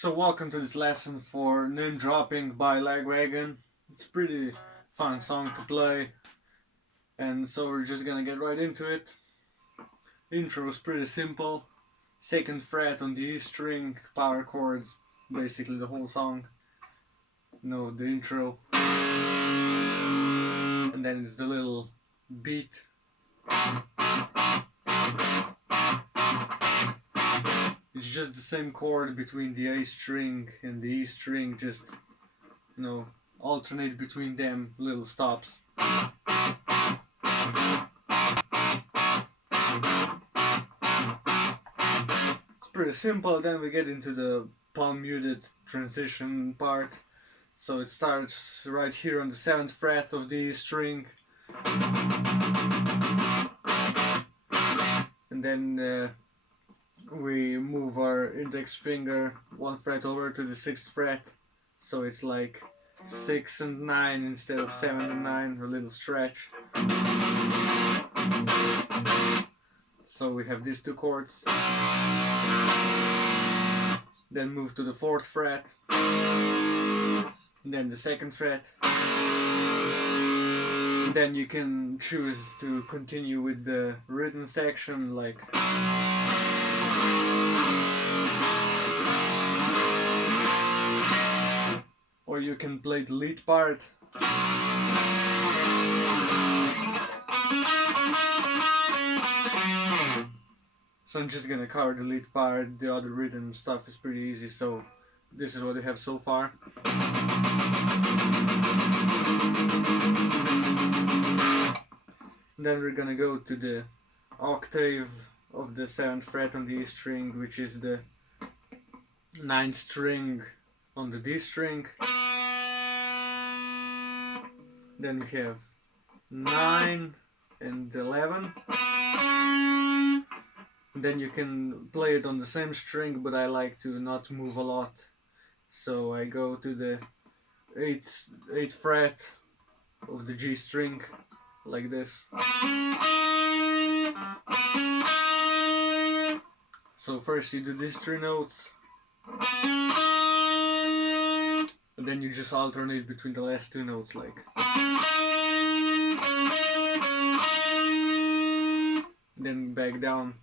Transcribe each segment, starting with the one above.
So welcome to this lesson for Name Dropping by Lagwagon. It's a pretty fun song to play, and so we're just gonna get right into it. Intro is pretty simple. Second fret on the E string, power chords, basically the whole song. The intro. And then it's the little beat. It's just the same chord between the A string and the E string, just, alternate between them, little stops. It's pretty simple. Then we get into the palm muted transition part. So it starts right here on the 7th fret of the E string. And then we move our index finger 1 fret over to the 6th fret, so it's like 6 and 9 instead of 7 and 9, a little stretch. So we have these two chords. Then move to the 4th fret, then the 2nd fret. And then you can choose to continue with the rhythm section, like or you can play the lead part. So I'm just gonna cover the lead part. The other rhythm stuff is pretty easy, so this is what we have so far. Then we're gonna go to the octave of the 7th fret on the E string, which is the 9th string on the D string. Then we have 9 and 11. Then you can play it on the same string, but I like to not move a lot, so I go to the 8th fret of the G string, like this. So first you do these 3 notes, and then you just alternate between the last 2 notes, like. Then back down.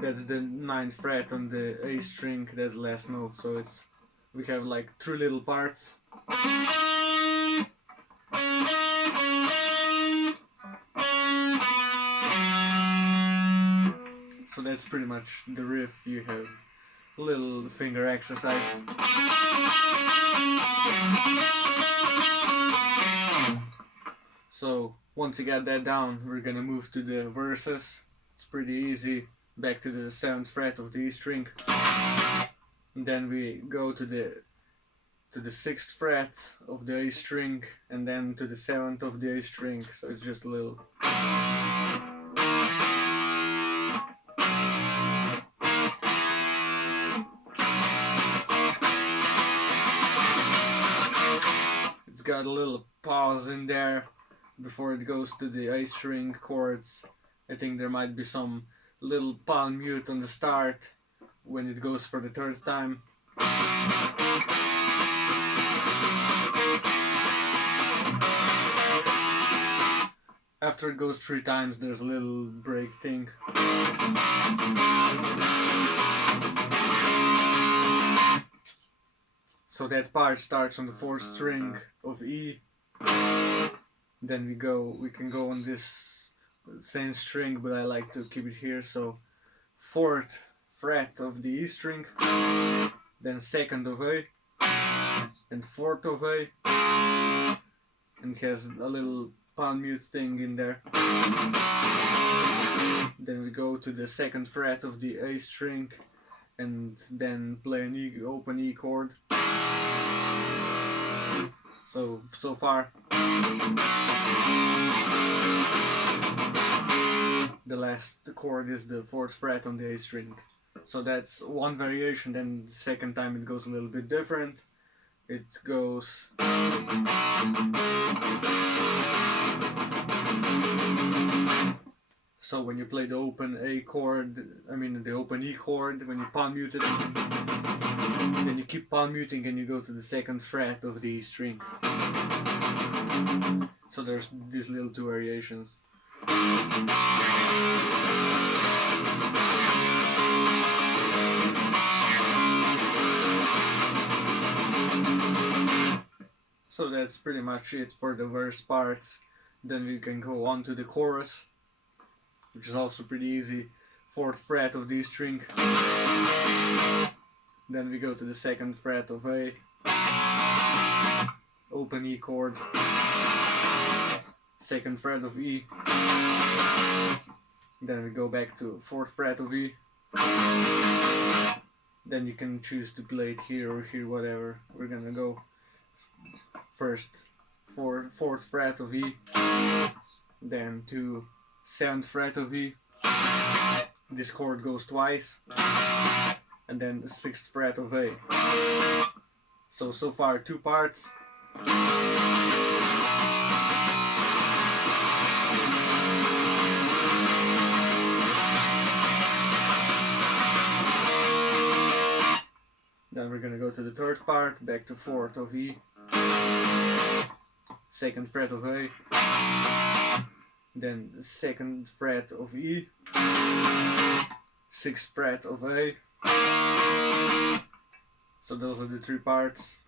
That's the 9th fret on the A string, that's the last note, so we have like 3 little parts. So that's pretty much the riff. You have a little finger exercise. So once you got that down, we're gonna move to the verses. It's pretty easy. Back to the 7th fret of the E string. And then we go to the 6th fret of the A string, and then to the 7th of the A string. So it's just a little. It's got a little pause in there before it goes to the A string chords. I think there might be some little palm mute on the start when it goes for the 3rd time. After it goes 3 times, there's a little break thing. So that part starts on the 4th string of E. Then we can go on this same string, but I like to keep it here. So 4th fret of the E string, then 2nd of A, and 4th of A, and it has a little palm mute thing in there. Then we go to the 2nd fret of the A string, and then play an open E chord. So far. The last chord is the 4th fret on the A string. So that's one variation. Then the 2nd time it goes a little bit different. It goes. So when you play the open A chord, I mean the open E chord, when you palm mute it, then you keep palm muting and you go to the 2nd fret of the E string. So there's these little 2 variations. So that's pretty much it for the verse part. Then we can go on to the chorus, which is also pretty easy. 4th fret of D string. Then we go to the 2nd fret of A. Open E chord. 2nd fret of E. Then we go back to 4th fret of E. Then you can choose to play it here or here, whatever. We're gonna go first 4th fret of E, then to 7th fret of E. This chord goes twice, and then the 6th fret of A. So far 2 parts. Then we're gonna go to the 3rd part, back to 4th of E, 2nd fret of A, then the 2nd fret of E, 6th fret of A. So those are the 3 parts.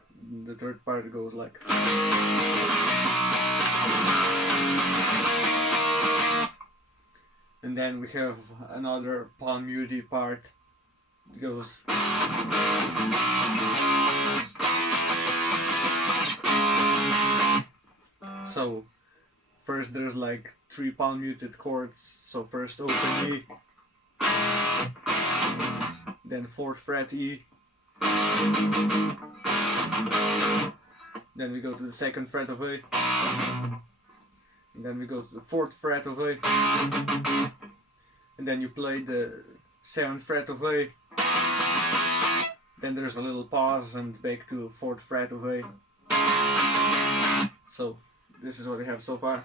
The 3rd part goes like. And then we have another palm muty part. It goes. So first there's like 3 palm muted chords. So first open E, then 4th fret E, then we go to the 2nd fret of A, and then we go to the 4th fret of A, and then you play the 7th fret of A. Then there's a little pause and back to 4th fret of A. So this is what we have so far.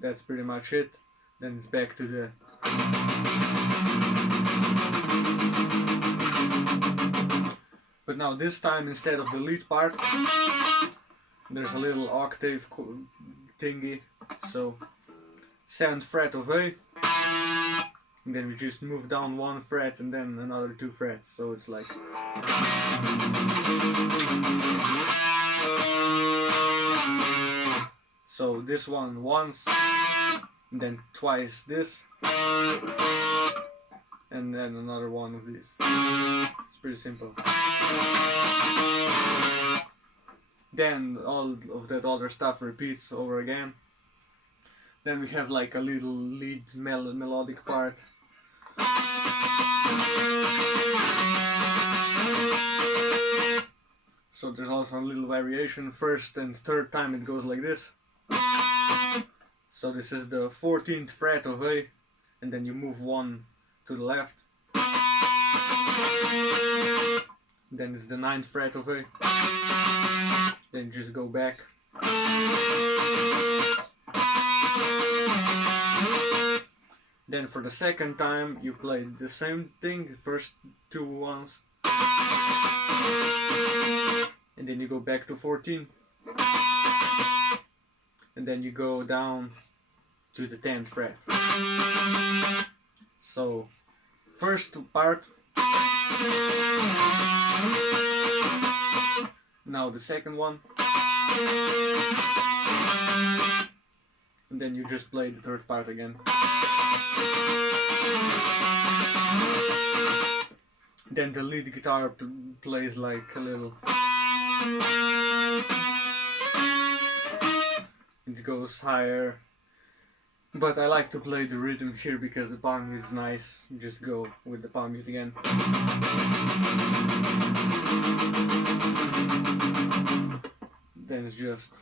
That's pretty much it. Then it's back to the. But now this time, instead of the lead part, there's a little octave thingy. So 7th fret of A, and then we just move down 1 fret and then another 2 frets, so it's like. So this one once, and then twice this, and then another one of these. It's pretty simple. Then all of that other stuff repeats over again. Then we have like a little lead melodic part. So there's also a little variation. 1st and 3rd time it goes like this. So this is the 14th fret of A, and then you move 1 to the left. Then it's the 9th fret of A. Then just go back. Then for the 2nd time you play the same thing, first 2 ones, and then you go back to 14, and then you go down to the 10th fret. So first part, now the 2nd one, and then you just play the 3rd part again. Then the lead guitar plays like a little. It goes higher. But I like to play the rhythm here because the palm mute is nice. You just go with the palm mute again. Then it's just.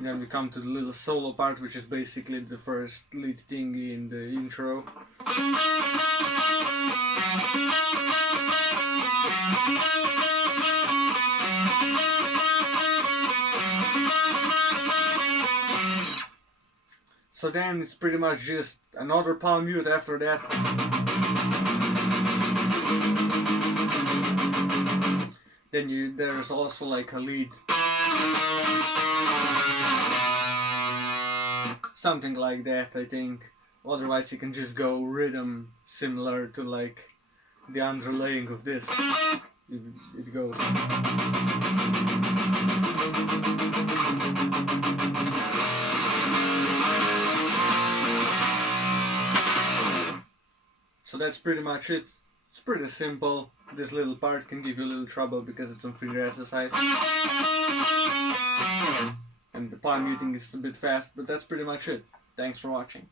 And then we come to the little solo part, which is basically the first lead thingy in the intro. So then it's pretty much just another palm mute after that. Then there's also like a lead. Something like that, I think. Otherwise you can just go rhythm similar to like the underlaying of this. It goes. So that's pretty much it. It's pretty simple. This little part can give you a little trouble because it's on finger exercise. And the palm muting is a bit fast, but that's pretty much it. Thanks for watching.